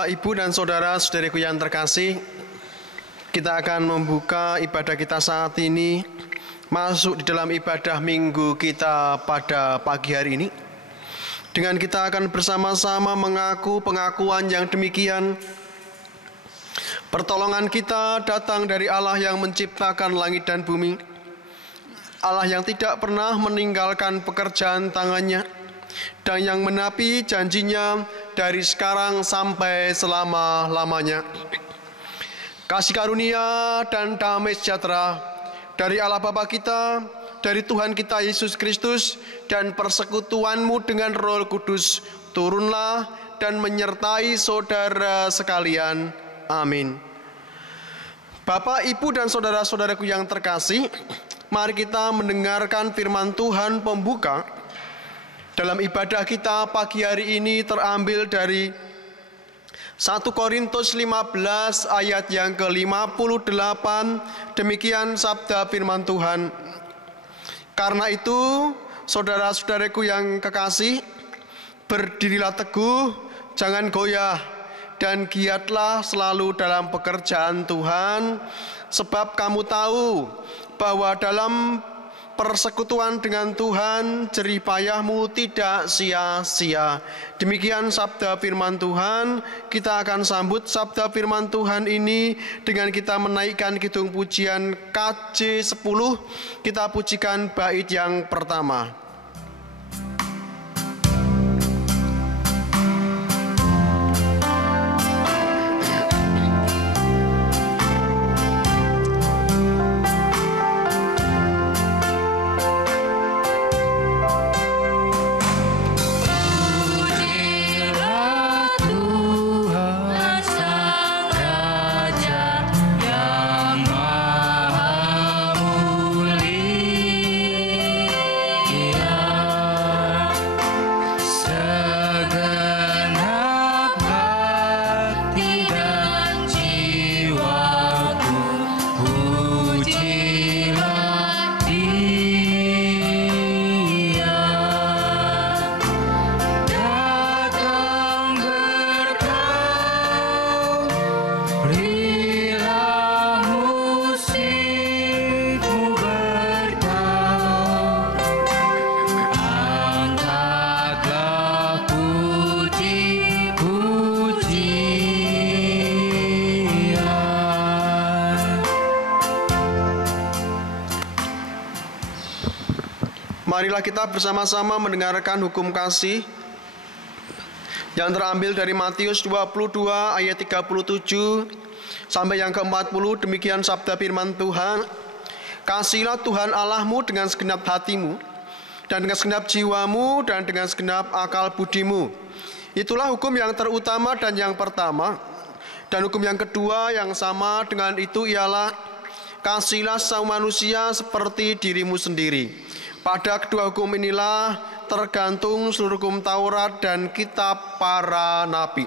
Bapak, Ibu, dan saudara-saudariku yang terkasih, kita akan membuka ibadah kita saat ini, masuk di dalam ibadah minggu kita pada pagi hari ini. Dengan kita akan bersama-sama mengaku pengakuan yang demikian. Pertolongan kita datang dari Allah yang menciptakan langit dan bumi. Allah yang tidak pernah meninggalkan pekerjaan tangannya dan yang menepi janjinya dari sekarang sampai selama-lamanya. Kasih karunia dan damai sejahtera dari Allah Bapa kita, dari Tuhan kita Yesus Kristus, dan persekutuan-Mu dengan Roh Kudus turunlah dan menyertai saudara sekalian. Amin. Bapak, Ibu, dan saudara-saudaraku yang terkasih, mari kita mendengarkan firman Tuhan pembuka. Dalam ibadah kita pagi hari ini terambil dari 1 Korintus 15 ayat yang ke-58. Demikian sabda firman Tuhan. Karena itu, saudara-saudaraku yang kekasih, berdirilah teguh, jangan goyah, dan giatlah selalu dalam pekerjaan Tuhan, sebab kamu tahu bahwa dalam persekutuan dengan Tuhan, jerih payahmu tidak sia-sia. Demikian sabda firman Tuhan. Kita akan sambut sabda firman Tuhan ini dengan kita menaikkan kidung pujian KJ 10. Kita pujikan bait yang pertama. Marilah kita bersama-sama mendengarkan hukum kasih yang terambil dari Matius 22 ayat 37 sampai yang ke-40. Demikian sabda firman Tuhan. Kasihilah Tuhan Allahmu dengan segenap hatimu, dan dengan segenap jiwamu, dan dengan segenap akal budimu. Itulah hukum yang terutama dan yang pertama. Dan hukum yang kedua yang sama dengan itu ialah kasihilah sesama manusia seperti dirimu sendiri. Pada kedua hukum inilah tergantung seluruh hukum Taurat dan kitab para nabi.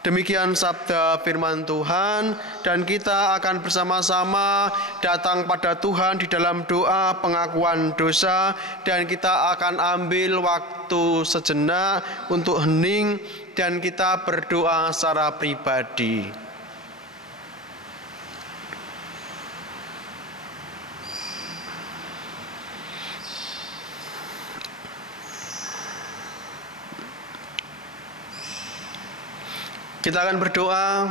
Demikian sabda firman Tuhan, dan kita akan bersama-sama datang pada Tuhan di dalam doa pengakuan dosa, dan kita akan ambil waktu sejenak untuk hening dan kita berdoa secara pribadi. Kita akan berdoa.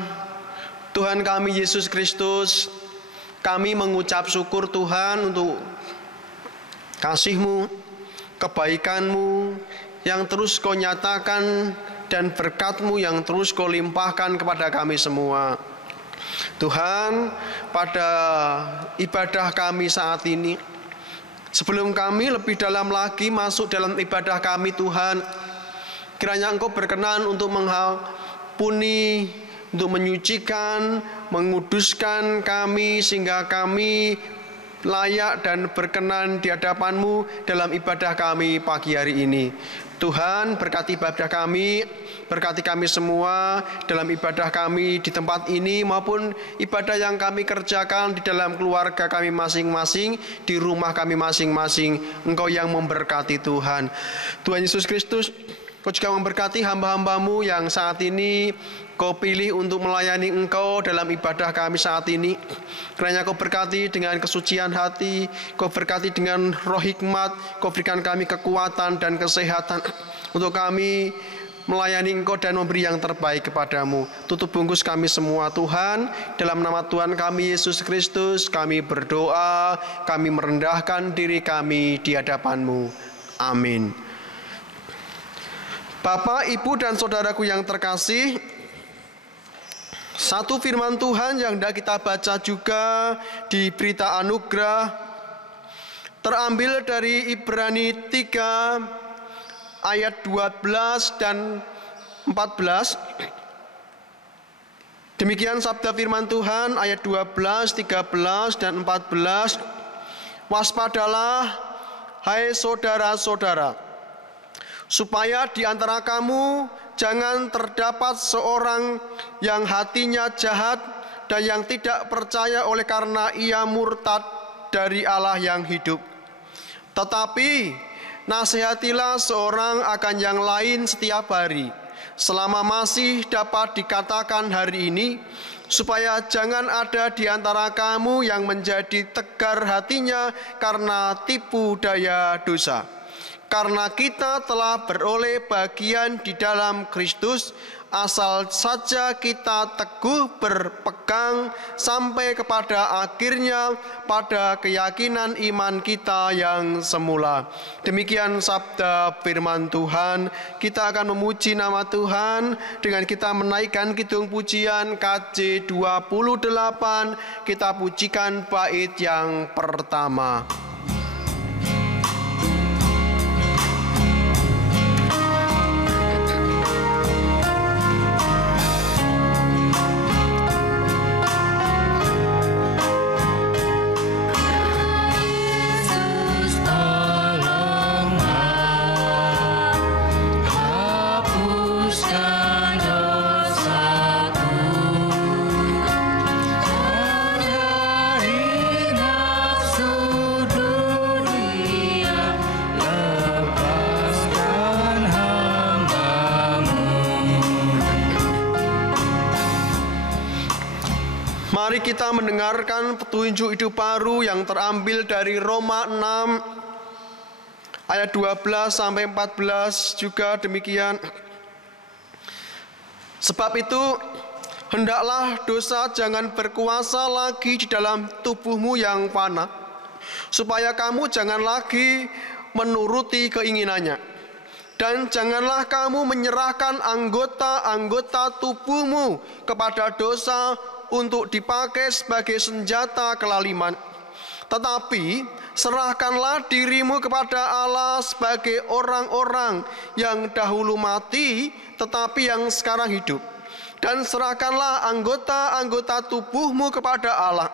Tuhan kami Yesus Kristus, kami mengucap syukur Tuhan untuk kasih-Mu, kebaikan-Mu yang terus Kau nyatakan dan berkat-Mu yang terus Kau limpahkan kepada kami semua. Tuhan, pada ibadah kami saat ini, sebelum kami lebih dalam lagi masuk dalam ibadah kami Tuhan, kiranya Engkau berkenan untuk mengampuni, untuk menyucikan, menguduskan kami sehingga kami layak dan berkenan di hadapan-Mu dalam ibadah kami pagi hari ini. Tuhan, berkati ibadah kami, berkati kami semua dalam ibadah kami di tempat ini maupun ibadah yang kami kerjakan di dalam keluarga kami masing-masing, di rumah kami masing-masing. Engkau yang memberkati Tuhan. Tuhan Yesus Kristus, Kau juga memberkati hamba-hamba-Mu yang saat ini Kau pilih untuk melayani Engkau dalam ibadah kami saat ini. Kiranya Kau berkati dengan kesucian hati, Kau berkati dengan roh hikmat, Kau berikan kami kekuatan dan kesehatan untuk kami melayani Engkau dan memberi yang terbaik kepadamu. Tutup bungkus kami semua Tuhan. Dalam nama Tuhan kami Yesus Kristus kami berdoa, kami merendahkan diri kami di hadapan-Mu. Amin. Bapak, Ibu, dan saudaraku yang terkasih, satu firman Tuhan yang hendak kita baca juga di berita anugerah terambil dari Ibrani 3 ayat 12 dan 14. Demikian sabda firman Tuhan ayat 12, 13, dan 14. Waspadalah, hai saudara-saudara, supaya di antara kamu jangan terdapat seorang yang hatinya jahat dan yang tidak percaya oleh karena ia murtad dari Allah yang hidup. Tetapi nasihatilah seorang akan yang lain setiap hari, selama masih dapat dikatakan hari ini, supaya jangan ada di antara kamu yang menjadi tegar hatinya karena tipu daya dosa. Karena kita telah beroleh bagian di dalam Kristus, asal saja kita teguh berpegang sampai kepada akhirnya pada keyakinan iman kita yang semula. Demikian sabda firman Tuhan. Kita akan memuji nama Tuhan dengan kita menaikkan kidung pujian KJ 28. Kita pujikan bait yang pertama. Mari kita mendengarkan petunjuk hidup baru yang terambil dari Roma 6 ayat 12 sampai 14 juga demikian. Sebab itu hendaklah dosa jangan berkuasa lagi di dalam tubuhmu yang fana, supaya kamu jangan lagi menuruti keinginannya. Dan janganlah kamu menyerahkan anggota-anggota tubuhmu kepada dosa untuk dipakai sebagai senjata kelaliman. Tetapi serahkanlah dirimu kepada Allah sebagai orang-orang yang dahulu mati, tetapi yang sekarang hidup. Dan serahkanlah anggota-anggota tubuhmu kepada Allah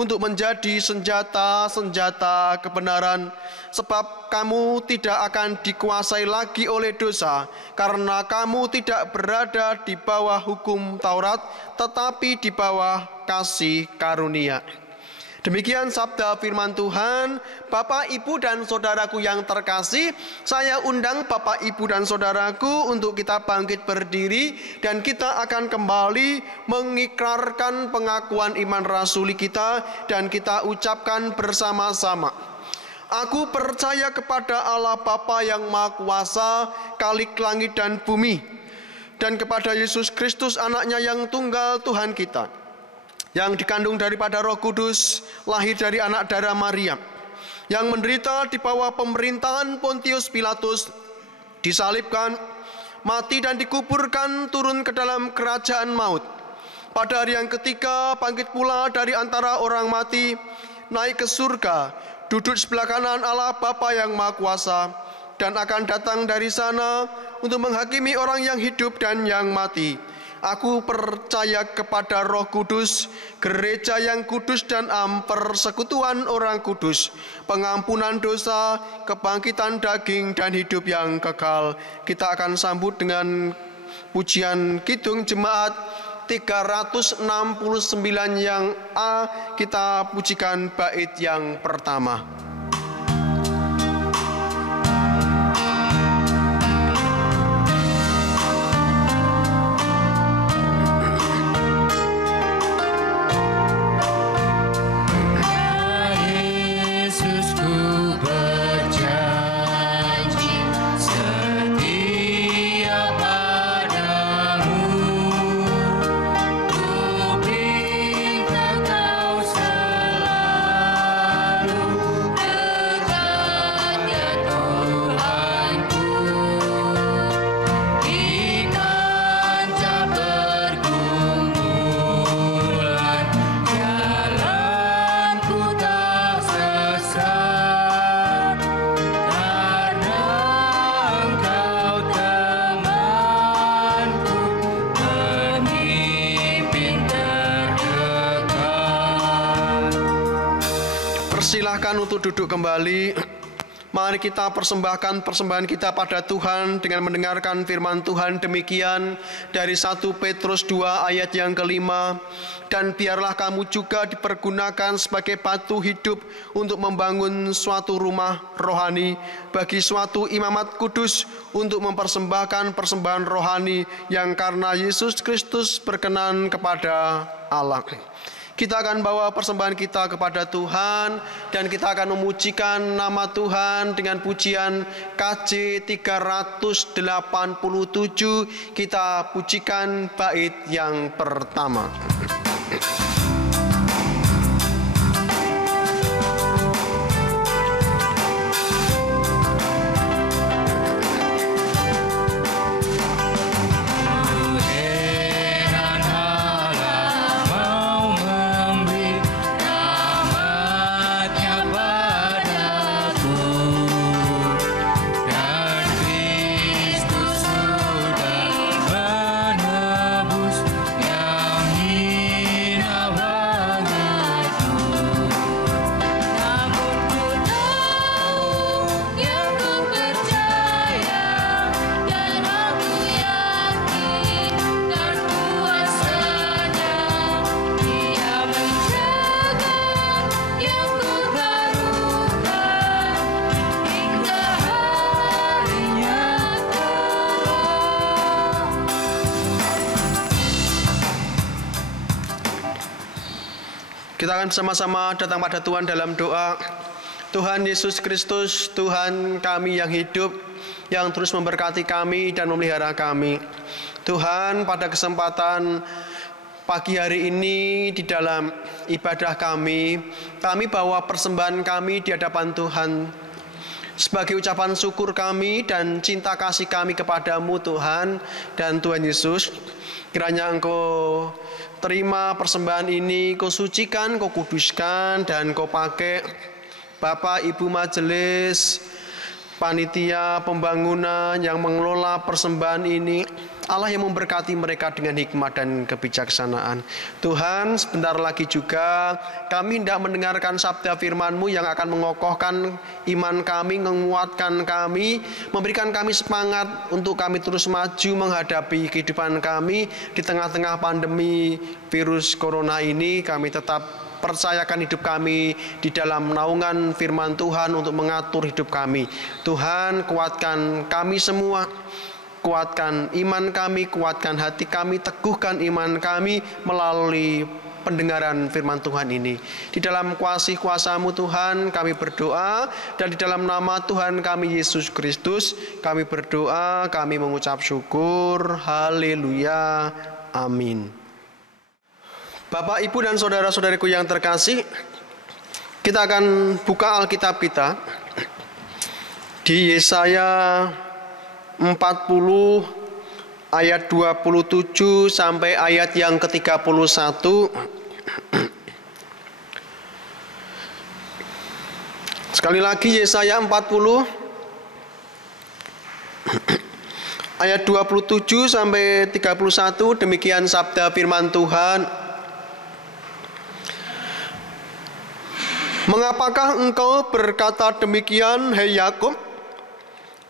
untuk menjadi senjata-senjata kebenaran. Sebab kamu tidak akan dikuasai lagi oleh dosa, karena kamu tidak berada di bawah hukum Taurat, tetapi di bawah kasih karunia. Demikian sabda firman Tuhan. Bapak, Ibu, dan saudaraku yang terkasih, saya undang Bapak, Ibu, dan saudaraku untuk kita bangkit berdiri dan kita akan kembali mengikrarkan pengakuan iman rasuli kita dan kita ucapkan bersama-sama. Aku percaya kepada Allah Bapa yang Maha Kuasa, Khalik langit dan bumi, dan kepada Yesus Kristus anaknya yang tunggal Tuhan kita, yang dikandung daripada Roh Kudus, lahir dari anak darah Maria, yang menderita di bawah pemerintahan Pontius Pilatus, disalibkan, mati dan dikuburkan, turun ke dalam kerajaan maut. Pada hari yang ketiga bangkit pula dari antara orang mati, naik ke surga, duduk sebelah kanan Allah Bapa yang Maha Kuasa, dan akan datang dari sana untuk menghakimi orang yang hidup dan yang mati. Aku percaya kepada Roh Kudus, gereja yang kudus dan persekutuan orang kudus, pengampunan dosa, kebangkitan daging dan hidup yang kekal. Kita akan sambut dengan pujian kidung jemaat 369 yang A. Kita pujikan bait yang pertama. Silahkan untuk duduk kembali. Mari kita persembahkan persembahan kita pada Tuhan dengan mendengarkan firman Tuhan demikian dari 1 Petrus 2 ayat yang ke-5. Dan biarlah kamu juga dipergunakan sebagai batu hidup untuk membangun suatu rumah rohani bagi suatu imamat kudus untuk mempersembahkan persembahan rohani yang karena Yesus Kristus berkenan kepada Allah. Kita akan bawa persembahan kita kepada Tuhan dan kita akan memujikan nama Tuhan dengan pujian KJ 387. Kita pujikan bait yang pertama. Kita akan sama-sama datang pada Tuhan dalam doa. Tuhan Yesus Kristus, Tuhan kami yang hidup, yang terus memberkati kami dan memelihara kami. Tuhan, pada kesempatan pagi hari ini di dalam ibadah kami bawa persembahan kami di hadapan Tuhan sebagai ucapan syukur kami dan cinta kasih kami kepadamu Tuhan dan Tuhan Yesus. Kiranya Engkau terima persembahan ini, Kau sucikan, Kau kuduskan, dan Kau pakai Bapak, Ibu majelis, panitia pembangunan yang mengelola persembahan ini. Allah yang memberkati mereka dengan hikmat dan kebijaksanaan. Tuhan, sebentar lagi juga kami hendak mendengarkan sabda firman-Mu yang akan mengokohkan iman kami, menguatkan kami, memberikan kami semangat untuk kami terus maju menghadapi kehidupan kami di tengah-tengah pandemi virus corona ini. Kami tetap percayakan hidup kami di dalam naungan firman Tuhan untuk mengatur hidup kami. Tuhan, kuatkan kami semua. Kuatkan iman kami, kuatkan hati kami, teguhkan iman kami melalui pendengaran firman Tuhan ini. Di dalam kuasa-Mu Tuhan kami berdoa, dan di dalam nama Tuhan kami Yesus Kristus kami berdoa, kami mengucap syukur. Haleluya. Amin. Bapak, Ibu, dan saudara-saudariku yang terkasih, kita akan buka Alkitab kita di Yesaya 40 ayat 27 sampai ayat yang ke-31. Sekali lagi Yesaya 40 ayat 27 sampai 31, demikian sabda firman Tuhan. Mengapakah engkau berkata demikian, hai Yakub,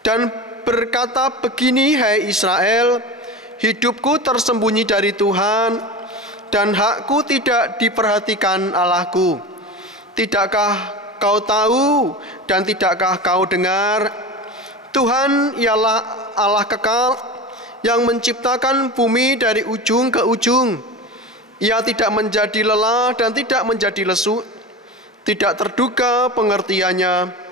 dan berkata begini, hai Israel, hidupku tersembunyi dari Tuhan, dan hakku tidak diperhatikan Allahku. Tidakkah kau tahu dan tidakkah kau dengar? Tuhan ialah Allah kekal yang menciptakan bumi dari ujung ke ujung. Ia tidak menjadi lelah dan tidak menjadi lesu, tidak terduga pengertiannya.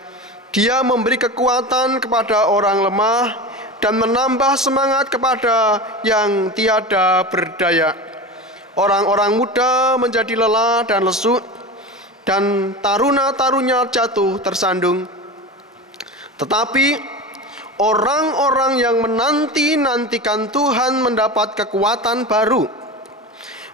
Dia memberi kekuatan kepada orang lemah dan menambah semangat kepada yang tiada berdaya. Orang-orang muda menjadi lelah dan lesu, dan taruna-tarunya jatuh tersandung. Tetapi orang-orang yang menanti-nantikan Tuhan mendapat kekuatan baru.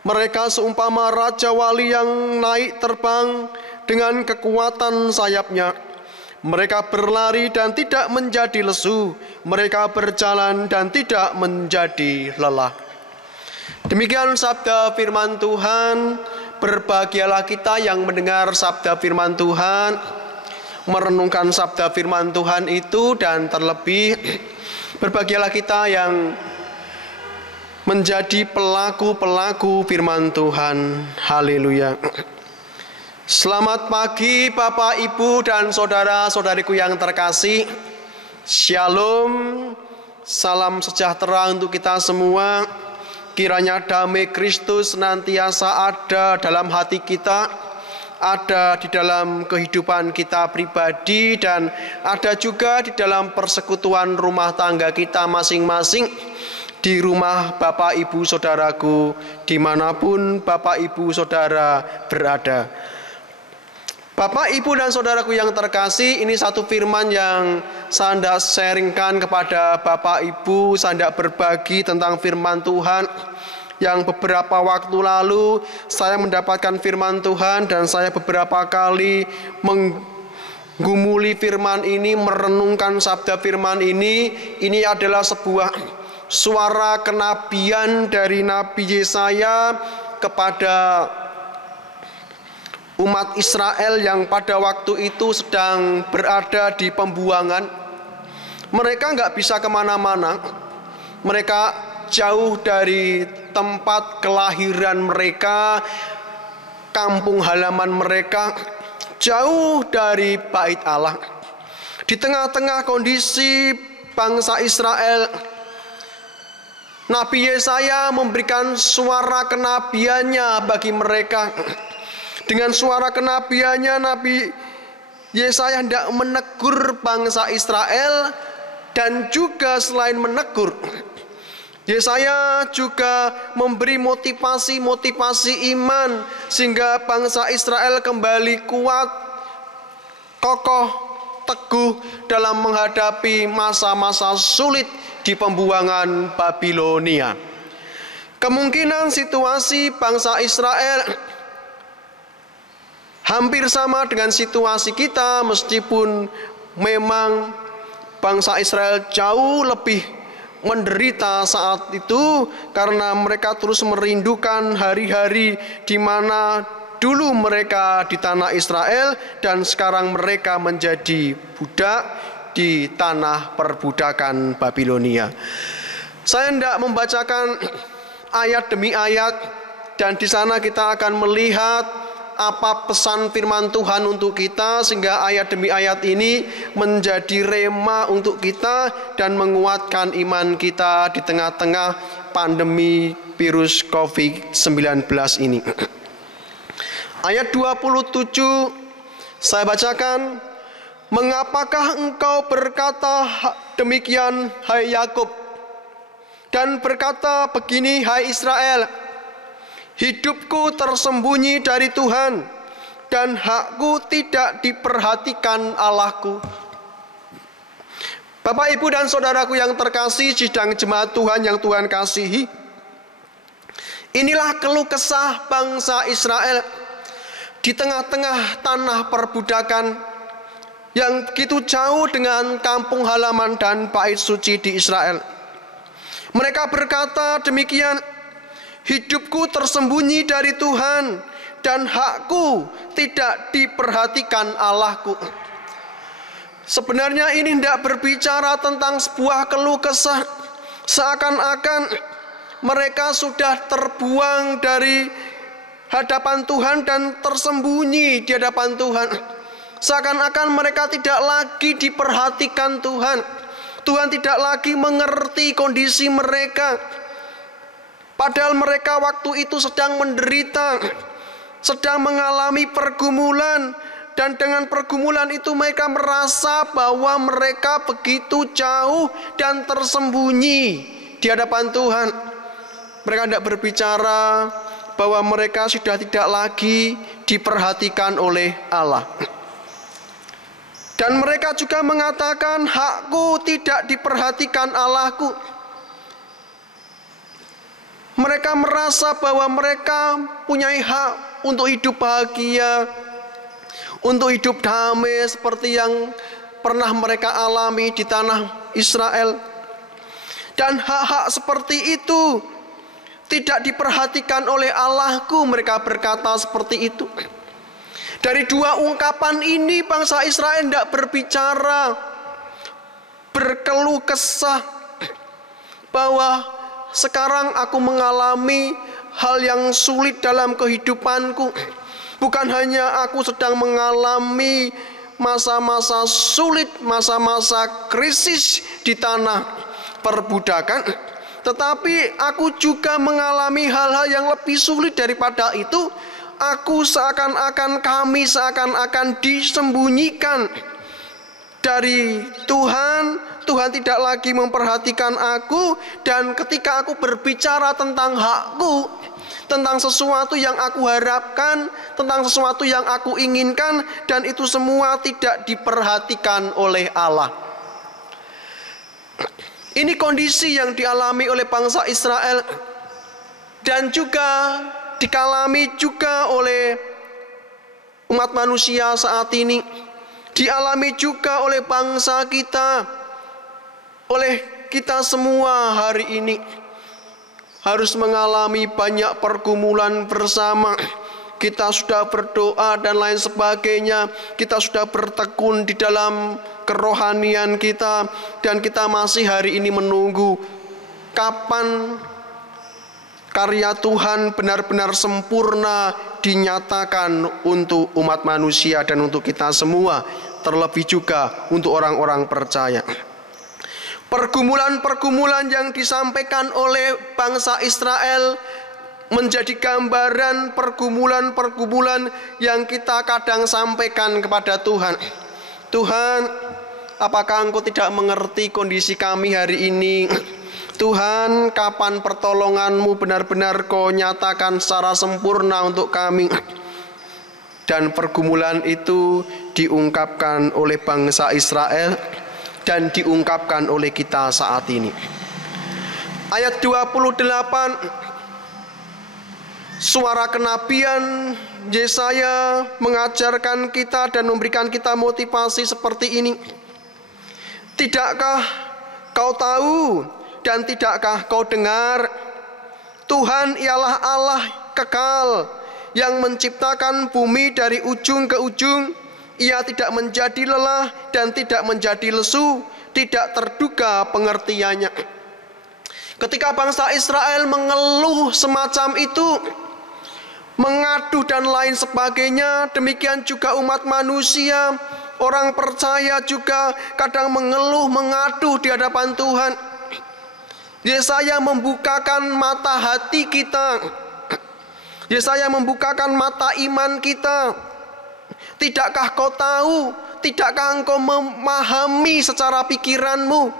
Mereka seumpama raja wali yang naik terbang dengan kekuatan sayapnya. Mereka berlari dan tidak menjadi lesu. Mereka berjalan dan tidak menjadi lelah. Demikian sabda firman Tuhan. Berbahagialah kita yang mendengar sabda firman Tuhan, merenungkan sabda firman Tuhan itu, dan terlebih berbahagialah kita yang menjadi pelaku-pelaku firman Tuhan. Haleluya. Selamat pagi Bapak, Ibu, dan saudara-saudariku yang terkasih. Shalom, salam sejahtera untuk kita semua. Kiranya damai Kristus senantiasa ada dalam hati kita, ada di dalam kehidupan kita pribadi, dan ada juga di dalam persekutuan rumah tangga kita masing-masing, di rumah Bapak Ibu Saudaraku, dimanapun Bapak Ibu Saudara berada. Bapak, Ibu, dan saudaraku yang terkasih, ini satu firman yang saya hendak sharingkan kepada Bapak Ibu. Saya hendak berbagi tentang firman Tuhan yang beberapa waktu lalu saya mendapatkan firman Tuhan, dan saya beberapa kali menggumuli firman ini, merenungkan sabda firman ini. Ini adalah sebuah suara kenabian dari Nabi Yesaya kepada umat Israel yang pada waktu itu sedang berada di pembuangan. Mereka nggak bisa kemana-mana. Mereka jauh dari tempat kelahiran mereka, kampung halaman mereka, jauh dari bait Allah. Di tengah-tengah kondisi bangsa Israel, Nabi Yesaya memberikan suara kenabiannya bagi mereka. Dengan suara kenabiannya, Nabi Yesaya hendak menegur bangsa Israel, dan juga selain menegur, Yesaya juga memberi motivasi iman sehingga bangsa Israel kembali kuat, kokoh, teguh dalam menghadapi masa-masa sulit di pembuangan Babilonia. Kemungkinan situasi bangsa Israel hampir sama dengan situasi kita, meskipun memang bangsa Israel jauh lebih menderita saat itu karena mereka terus merindukan hari-hari di mana dulu mereka di tanah Israel dan sekarang mereka menjadi budak di tanah perbudakan Babilonia. Saya hendak membacakan ayat demi ayat, dan di sana kita akan melihat apa pesan firman Tuhan untuk kita, sehingga ayat demi ayat ini menjadi rema untuk kita dan menguatkan iman kita di tengah-tengah pandemi virus COVID-19 ini. Ayat 27 saya bacakan. Mengapakah engkau berkata demikian, hai Yakub, dan berkata begini, hai Israel? Hidupku tersembunyi dari Tuhan, dan hakku tidak diperhatikan Allahku. Bapak, Ibu, dan saudaraku yang terkasih, sidang jemaat Tuhan yang Tuhan kasihi, inilah keluh kesah bangsa Israel di tengah-tengah tanah perbudakan yang begitu jauh dengan kampung halaman dan bait suci di Israel. Mereka berkata demikian, hidupku tersembunyi dari Tuhan, dan hakku tidak diperhatikan Allahku. Sebenarnya ini tidak berbicara tentang sebuah keluh kesah, seakan-akan mereka sudah terbuang dari hadapan Tuhan dan tersembunyi di hadapan Tuhan. Seakan-akan mereka tidak lagi diperhatikan Tuhan. Tuhan tidak lagi mengerti kondisi mereka. Padahal mereka waktu itu sedang menderita, sedang mengalami pergumulan, dan dengan pergumulan itu mereka merasa bahwa mereka begitu jauh dan tersembunyi di hadapan Tuhan. Mereka tidak berbicara bahwa mereka sudah tidak lagi diperhatikan oleh Allah. Dan mereka juga mengatakan, hakku tidak diperhatikan Allahku. Mereka merasa bahwa mereka punya hak untuk hidup bahagia, untuk hidup damai seperti yang pernah mereka alami di tanah Israel. Dan hak-hak seperti itu Tidak diperhatikan oleh Allahku, mereka berkata seperti itu. Dari dua ungkapan ini bangsa Israel tidak berbicara, berkeluh kesah bahwa sekarang aku mengalami hal yang sulit dalam kehidupanku. Bukan hanya aku sedang mengalami masa-masa sulit, masa-masa krisis di tanah perbudakan, tetapi aku juga mengalami hal-hal yang lebih sulit daripada itu. Kami seakan-akan disembunyikan dari Tuhan. Tuhan tidak lagi memperhatikan aku. Dan ketika aku berbicara tentang hakku, tentang sesuatu yang aku harapkan, tentang sesuatu yang aku inginkan, dan itu semua tidak diperhatikan oleh Allah. Ini kondisi yang dialami oleh bangsa Israel, dan juga dialami juga oleh umat manusia saat ini, dialami juga oleh bangsa kita, oleh kita semua hari ini. Harus mengalami banyak pergumulan bersama. Kita sudah berdoa dan lain sebagainya. Kita sudah bertekun di dalam kerohanian kita, dan kita masih hari ini menunggu kapan karya Tuhan benar-benar sempurna dinyatakan untuk umat manusia dan untuk kita semua, terlebih juga untuk orang-orang percaya. Pergumulan-pergumulan yang disampaikan oleh bangsa Israel menjadi gambaran pergumulan-pergumulan yang kita kadang sampaikan kepada Tuhan. Tuhan, apakah Engkau tidak mengerti kondisi kami hari ini? Tuhan, kapan pertolongan-Mu benar-benar Kau nyatakan secara sempurna untuk kami? Dan pergumulan itu diungkapkan oleh bangsa Israel dan diungkapkan oleh kita saat ini. Ayat 28, suara kenabian Yesaya mengajarkan kita dan memberikan kita motivasi seperti ini. Tidakkah kau tahu dan tidakkah kau dengar? Tuhan ialah Allah kekal yang menciptakan bumi dari ujung ke ujung. Ia tidak menjadi lelah dan tidak menjadi lesu, tidak terduga pengertiannya. Ketika bangsa Israel mengeluh semacam itu, mengadu dan lain sebagainya, demikian juga umat manusia, orang percaya juga kadang mengeluh, mengadu di hadapan Tuhan. Yesaya membukakan mata hati kita. Yesaya membukakan mata iman kita. Tidakkah kau tahu? Tidakkah engkau memahami secara pikiranmu?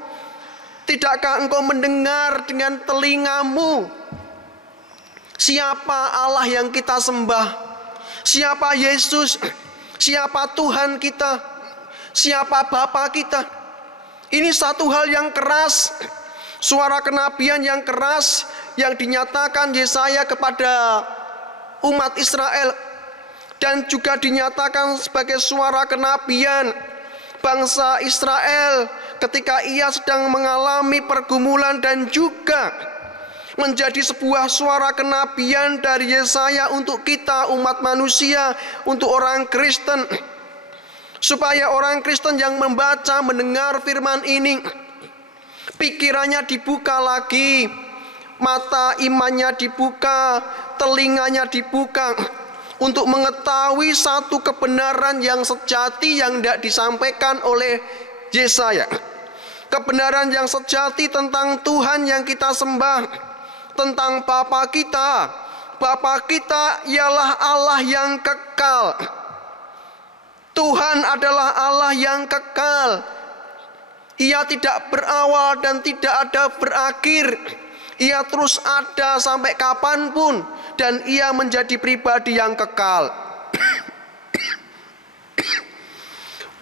Tidakkah engkau mendengar dengan telingamu? Siapa Allah yang kita sembah? Siapa Yesus? Siapa Tuhan kita? Siapa Bapa kita? Ini satu hal yang keras, suara kenabian yang keras yang dinyatakan Yesaya kepada umat Israel, dan juga dinyatakan sebagai suara kenabian bangsa Israel ketika ia sedang mengalami pergumulan, dan juga menjadi sebuah suara kenabian dari Yesaya untuk kita umat manusia, untuk orang Kristen, supaya orang Kristen yang membaca, mendengar firman ini, pikirannya dibuka lagi, mata imannya dibuka, telinganya dibuka, untuk mengetahui satu kebenaran yang sejati yang tidak disampaikan oleh Yesaya. Kebenaran yang sejati tentang Tuhan yang kita sembah, tentang Bapa kita. Bapa kita ialah Allah yang kekal. Tuhan adalah Allah yang kekal. Ia tidak berawal dan tidak ada berakhir. Ia terus ada sampai kapanpun, dan ia menjadi pribadi yang kekal.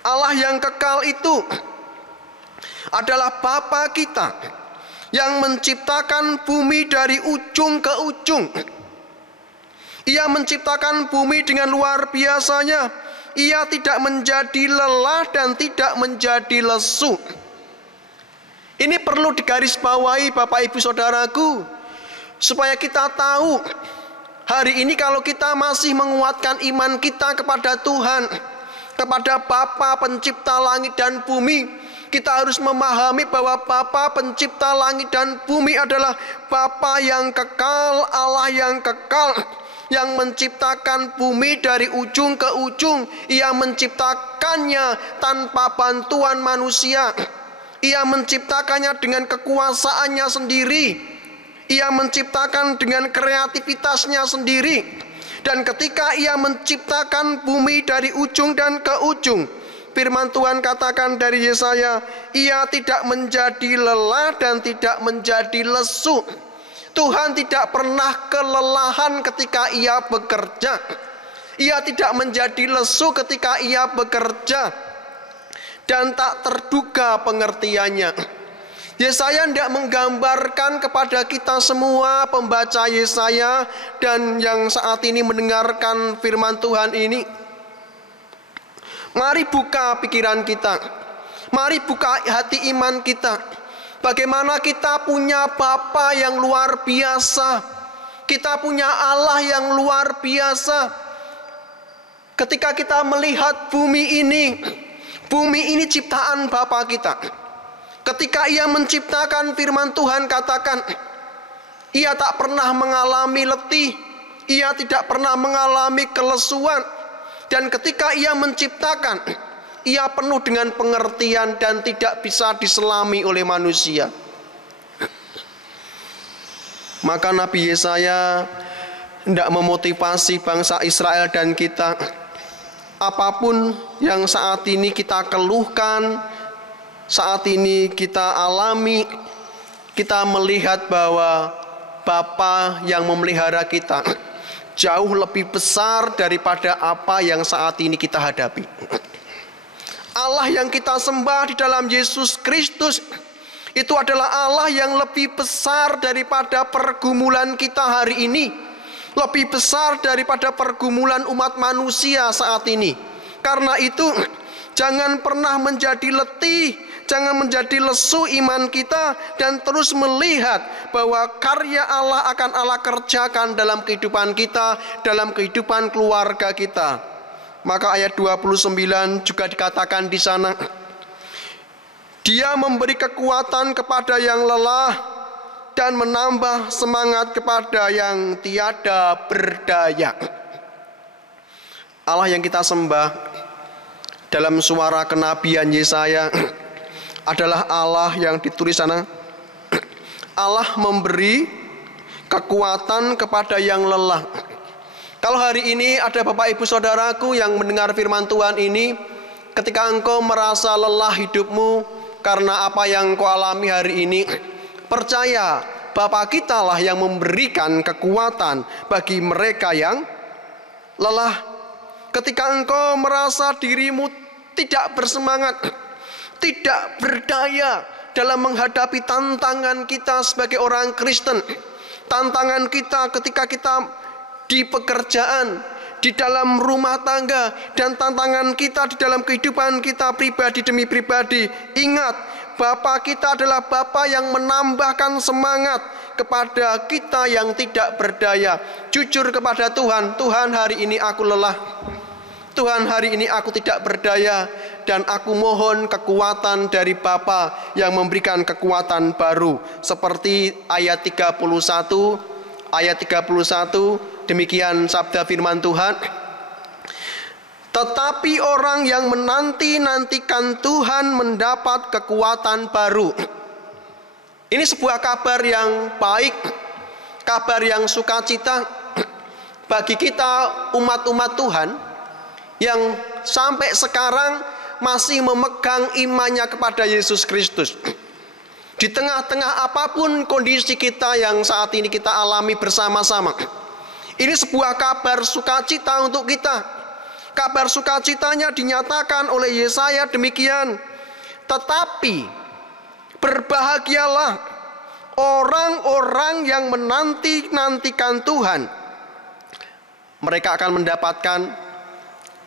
Allah yang kekal itu adalah Bapa kita yang menciptakan bumi dari ujung ke ujung. Ia menciptakan bumi dengan luar biasanya. Ia tidak menjadi lelah dan tidak menjadi lesu. Ini perlu digarisbawahi Bapak Ibu Saudaraku. supaya kita tahu hari ini kalau kita masih menguatkan iman kita kepada Tuhan, kepada Bapa pencipta langit dan bumi, kita harus memahami bahwa Bapa pencipta langit dan bumi adalah Bapa yang kekal, Allah yang kekal, yang menciptakan bumi dari ujung ke ujung. Ia menciptakannya tanpa bantuan manusia. Ia menciptakannya dengan kekuasaannya sendiri. Ia menciptakan dengan kreativitasnya sendiri. Dan ketika ia menciptakan bumi dari ujung dan ke ujung, firman Tuhan katakan dari Yesaya, ia tidak menjadi lelah dan tidak menjadi lesu. Tuhan tidak pernah kelelahan ketika ia bekerja. Ia tidak menjadi lesu ketika ia bekerja. Dan tak terduga pengertiannya. Yesaya tidak menggambarkan kepada kita semua pembaca Yesaya dan yang saat ini mendengarkan firman Tuhan ini. Mari buka pikiran kita. Mari buka hati iman kita. Bagaimana kita punya Bapa yang luar biasa. Kita punya Allah yang luar biasa. Ketika kita melihat bumi ini ciptaan Bapa kita. Ketika ia menciptakan, firman Tuhan katakan, ia tak pernah mengalami letih, ia tidak pernah mengalami kelesuan. Dan ketika ia menciptakan, ia penuh dengan pengertian dan tidak bisa diselami oleh manusia. Maka Nabi Yesaya hendak memotivasi bangsa Israel dan kita. Apapun yang saat ini kita keluhkan, saat ini kita alami, kita melihat bahwa Bapa yang memelihara kita jauh lebih besar daripada apa yang saat ini kita hadapi. Allah yang kita sembah di dalam Yesus Kristus itu adalah Allah yang lebih besar daripada pergumulan kita hari ini, lebih besar daripada pergumulan umat manusia saat ini. Karena itu jangan pernah menjadi letih, jangan menjadi lesu iman kita, dan terus melihat bahwa karya Allah akan Allah kerjakan dalam kehidupan kita, dalam kehidupan keluarga kita. Maka ayat 29 juga dikatakan di sana, Dia memberi kekuatan kepada yang lelah dan menambah semangat kepada yang tiada berdaya. Allah yang kita sembah dalam suara kenabian Yesaya adalah Allah yang ditulis sana. Allah memberi kekuatan kepada yang lelah. Kalau hari ini ada Bapak Ibu Saudaraku yang mendengar firman Tuhan ini, ketika engkau merasa lelah hidupmu karena apa yang engkau alami hari ini, percaya Bapa kita lah yang memberikan kekuatan bagi mereka yang lelah. Ketika engkau merasa dirimu tidak bersemangat, tidak berdaya dalam menghadapi tantangan kita sebagai orang Kristen, tantangan kita ketika kita di pekerjaan, di dalam rumah tangga, dan tantangan kita di dalam kehidupan kita pribadi demi pribadi, ingat, Bapa kita adalah Bapa yang menambahkan semangat kepada kita yang tidak berdaya. Jujur kepada Tuhan, Tuhan hari ini aku lelah, Tuhan hari ini aku tidak berdaya, dan aku mohon kekuatan dari Bapa yang memberikan kekuatan baru. Seperti ayat 31, demikian sabda firman Tuhan. Tetapi orang yang menanti-nantikan Tuhan mendapat kekuatan baru. Ini sebuah kabar yang baik, kabar yang sukacita bagi kita umat-umat Tuhan yang sampai sekarang masih memegang imannya kepada Yesus Kristus. Di tengah-tengah apapun kondisi kita yang saat ini kita alami bersama-sama, ini sebuah kabar sukacita untuk kita. Kabar sukacitanya dinyatakan oleh Yesaya demikian. Tetapi berbahagialah orang-orang yang menanti-nantikan Tuhan. Mereka akan mendapatkan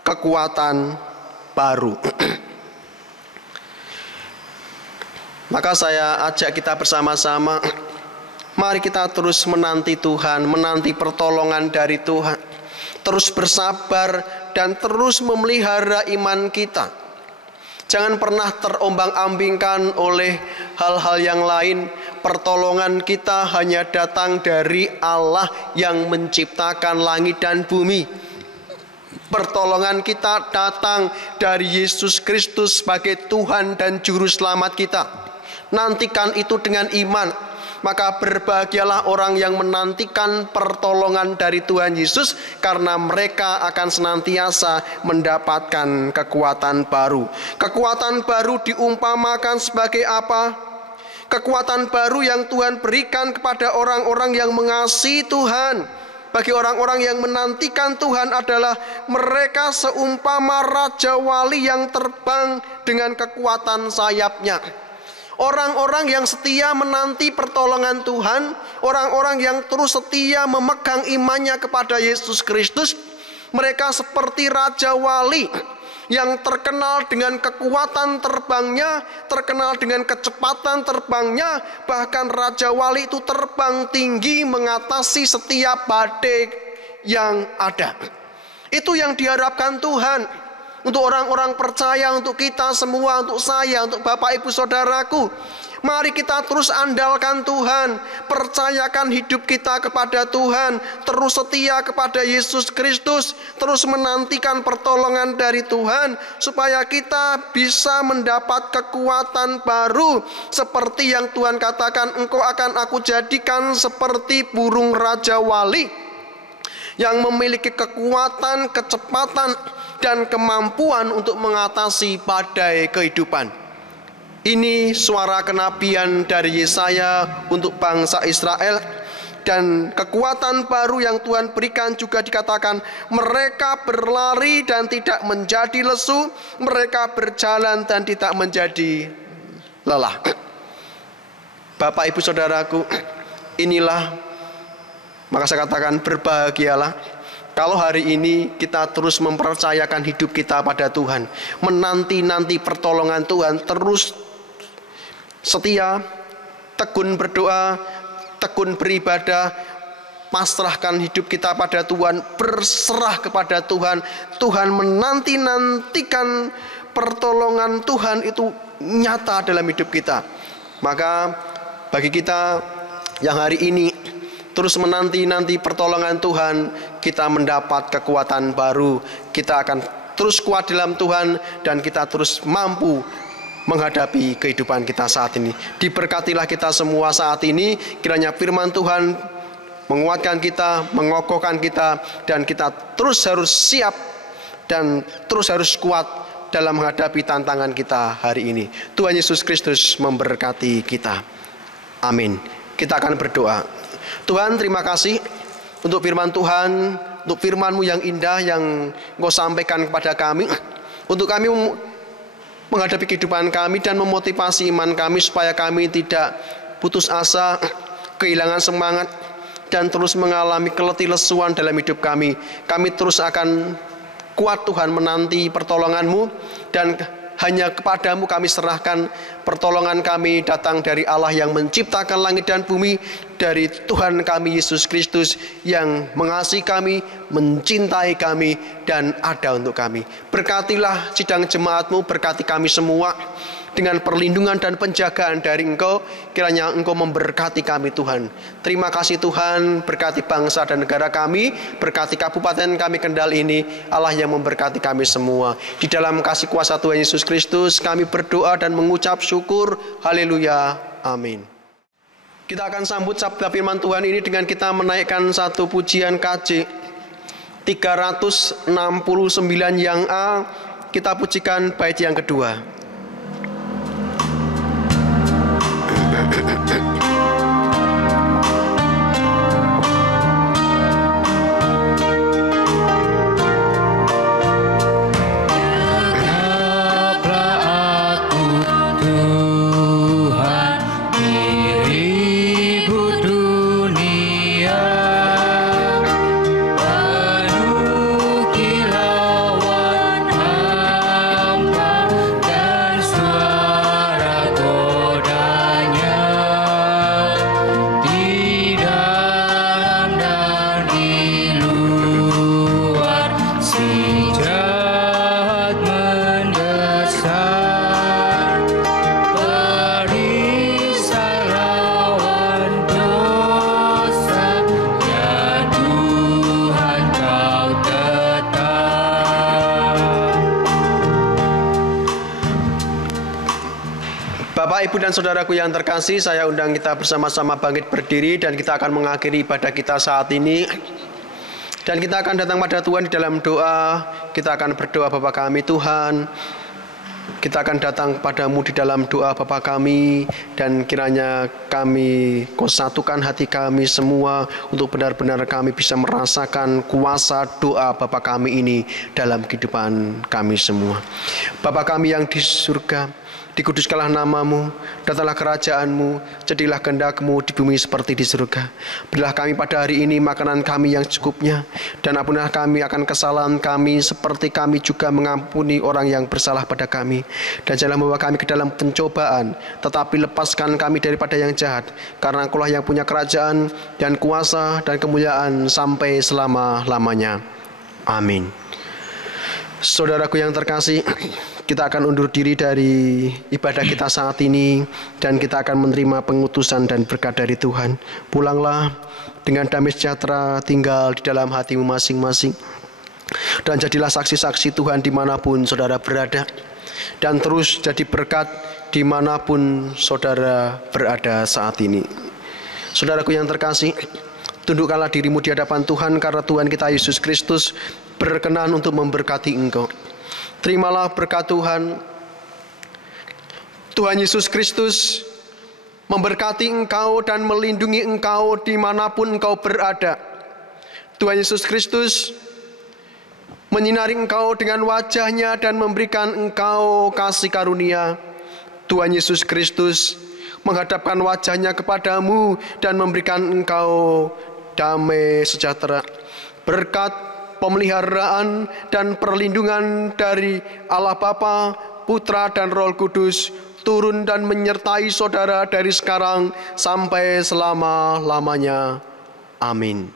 kekuatan baru. Maka saya ajak kita bersama-sama Mari kita terus menanti Tuhan, menanti pertolongan dari Tuhan. Terus bersabar dan terus memelihara iman kita. Jangan pernah terombang-ambingkan oleh hal-hal yang lain. Pertolongan kita hanya datang dari Allah yang menciptakan langit dan bumi. Pertolongan kita datang dari Yesus Kristus sebagai Tuhan dan Juru Selamat kita. Nantikan itu dengan iman. Maka berbahagialah orang yang menantikan pertolongan dari Tuhan Yesus, karena mereka akan senantiasa mendapatkan kekuatan baru. Kekuatan baru diumpamakan sebagai apa? Kekuatan baru yang Tuhan berikan kepada orang-orang yang mengasihi Tuhan. Bagi orang-orang yang menantikan Tuhan adalah mereka seumpama Raja Wali yang terbang dengan kekuatan sayapnya. Orang-orang yang setia menanti pertolongan Tuhan, orang-orang yang terus setia memegang imannya kepada Yesus Kristus, mereka seperti Raja Wali yang terkenal dengan kekuatan terbangnya, terkenal dengan kecepatan terbangnya. Bahkan Raja Wali itu terbang tinggi mengatasi setiap badai yang ada. Itu yang diharapkan Tuhan untuk orang-orang percaya, untuk kita semua, untuk saya, untuk Bapak Ibu Saudaraku. Mari kita terus andalkan Tuhan, percayakan hidup kita kepada Tuhan, terus setia kepada Yesus Kristus, terus menantikan pertolongan dari Tuhan, supaya kita bisa mendapat kekuatan baru. Seperti yang Tuhan katakan, engkau akan aku jadikan seperti burung Raja Wali, yang memiliki kekuatan, kecepatan, dan kemampuan untuk mengatasi badai kehidupan. Ini suara kenabian dari Yesaya untuk bangsa Israel. Dan kekuatan baru yang Tuhan berikan juga dikatakan, mereka berlari dan tidak menjadi lesu, mereka berjalan dan tidak menjadi lelah. Bapak Ibu Saudaraku, inilah, maka saya katakan berbahagialah kalau hari ini kita terus mempercayakan hidup kita pada Tuhan, menanti-nanti pertolongan Tuhan, terus setia, tekun berdoa, tekun beribadah, pasrahkan hidup kita pada Tuhan, berserah kepada Tuhan. Tuhan menanti-nantikan pertolongan Tuhan itu nyata dalam hidup kita. Maka bagi kita yang hari ini terus menanti-nanti pertolongan Tuhan, kita mendapat kekuatan baru. Kita akan terus kuat dalam Tuhan, dan kita terus mampu menghadapi kehidupan kita saat ini. Diberkatilah kita semua saat ini. Kiranya firman Tuhan menguatkan kita, mengokohkan kita, dan kita terus harus siap dan terus harus kuat dalam menghadapi tantangan kita hari ini. Tuhan Yesus Kristus memberkati kita. Amin. Kita akan berdoa. Tuhan, terima kasih untuk firman Tuhan, untuk firman-Mu yang indah yang Engkau sampaikan kepada kami, untuk kami menghadapi kehidupan kami dan memotivasi iman kami supaya kami tidak putus asa, kehilangan semangat, dan terus mengalami keletih lesuan dalam hidup kami. Kami terus akan kuat Tuhan menanti pertolongan-Mu, dan hanya kepadamu kami serahkan. Pertolongan kami datang dari Allah yang menciptakan langit dan bumi, dari Tuhan kami Yesus Kristus yang mengasihi kami, mencintai kami, dan ada untuk kami. Berkatilah sidang jemaat-Mu, berkati kami semua dengan perlindungan dan penjagaan dari Engkau. Kiranya Engkau memberkati kami Tuhan. Terima kasih Tuhan, berkati bangsa dan negara kami, berkati kabupaten kami Kendal ini. Allah yang memberkati kami semua. Di dalam kasih kuasa Tuhan Yesus Kristus kami berdoa dan mengucap syukur. Haleluya. Amin. Kita akan sambut sabda firman Tuhan ini dengan kita menaikkan satu pujian KJ 369 yang A. Kita pujikan bait yang kedua. Penuh kilauan hamba Bapak, Ibu, dan Saudaraku yang terkasih, saya undang kita bersama-sama bangkit berdiri dan kita akan mengakhiri ibadah kita saat ini. Dan kita akan datang pada Tuhan di dalam doa. Kita akan berdoa, Bapa kami Tuhan. Kita akan datang padamu di dalam doa Bapa kami. Dan kiranya kami, Kau satukan hati kami semua untuk benar-benar kami bisa merasakan kuasa doa Bapa kami ini dalam kehidupan kami semua. Bapa kami yang di surga, dikuduskanlah namamu, datanglah kerajaanmu, jadilah kehendak-mu di bumi seperti di surga. Berilah kami pada hari ini makanan kami yang cukupnya, dan ampunilah kami akan kesalahan kami, seperti kami juga mengampuni orang yang bersalah pada kami. Dan janganlah membawa kami ke dalam pencobaan, tetapi lepaskan kami daripada yang jahat, karena Engkaulah yang punya kerajaan, dan kuasa, dan kemuliaan sampai selama-lamanya. Amin. Saudaraku yang terkasih, kita akan undur diri dari ibadah kita saat ini dan kita akan menerima pengutusan dan berkat dari Tuhan. Pulanglah dengan damai sejahtera, tinggal di dalam hatimu masing-masing. Dan jadilah saksi-saksi Tuhan dimanapun saudara berada. Dan terus jadi berkat dimanapun saudara berada saat ini. Saudaraku yang terkasih, tundukkanlah dirimu di hadapan Tuhan karena Tuhan kita Yesus Kristus berkenan untuk memberkati engkau. Terimalah berkat Tuhan. Tuhan Yesus Kristus memberkati engkau dan melindungi engkau dimanapun engkau berada. Tuhan Yesus Kristus menyinari engkau dengan wajahnya dan memberikan engkau kasih karunia. Tuhan Yesus Kristus menghadapkan wajahnya kepadamu dan memberikan engkau damai sejahtera. Berkat, pemeliharaan dan perlindungan dari Allah Bapa, Putra dan Roh Kudus turun dan menyertai saudara dari sekarang sampai selama-lamanya. Amin.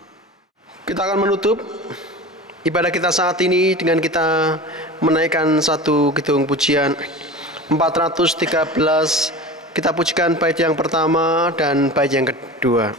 Kita akan menutup ibadah kita saat ini dengan kita menaikkan satu kidung pujian 413. Kita pujikan bait yang pertama dan bait yang kedua.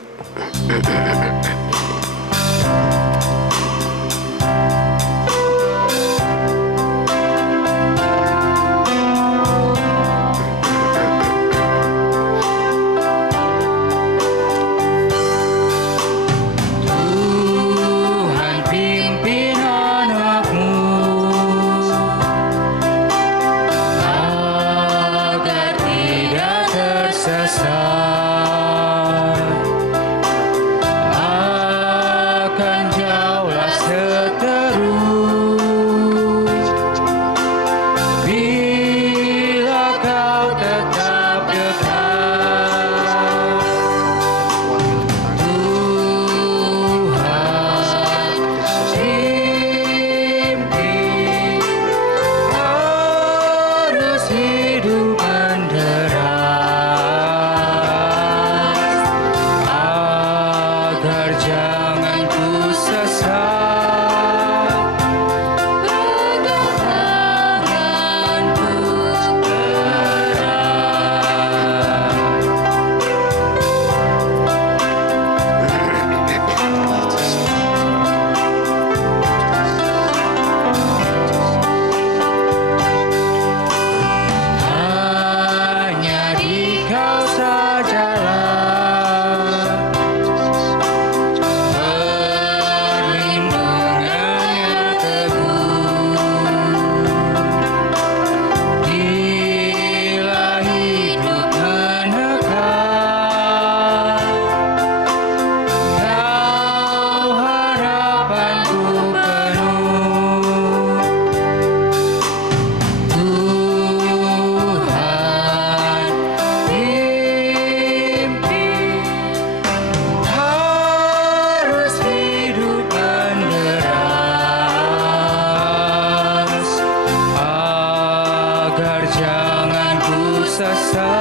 Jangan ku sesat.